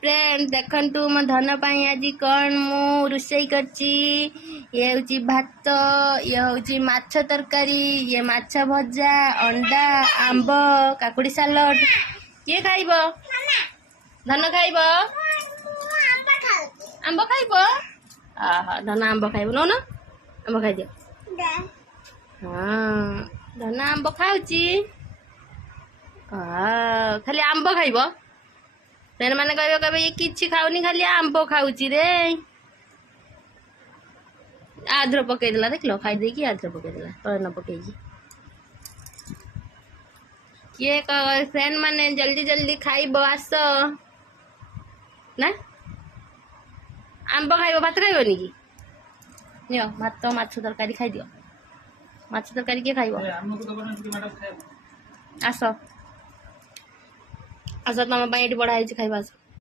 Friend देखंतु मो धन पाई आज कौन मु रोषेई करची। ये हूँ भात, ये हूँ माछ तरकारी, ये माछ भजा, अंडा, आंब, काकुड़ी सालड। किए खाइब? धन खाइब? आंब खाइब? धन आंब खाइब नौ ना आंब खाई दियो। हाँ धन आंब खाऊची। खाली आंब खाइब? फ्रेंड माने कहबे ये किछि खाउनी खाली आंब खाऊची रे। आध्र पकई देला देखलो खाई दे की आध्र पकई देला तले न पकई की। ये फ्रेंड माने जल्दी जल्दी खाइब आस ना। आंब खाइब भात खाइबनी की? नियो भात माछ तरकारी खाई दियो। माछ तरकारी के खाइब? आस आस तुम बढ़ा खाइबा।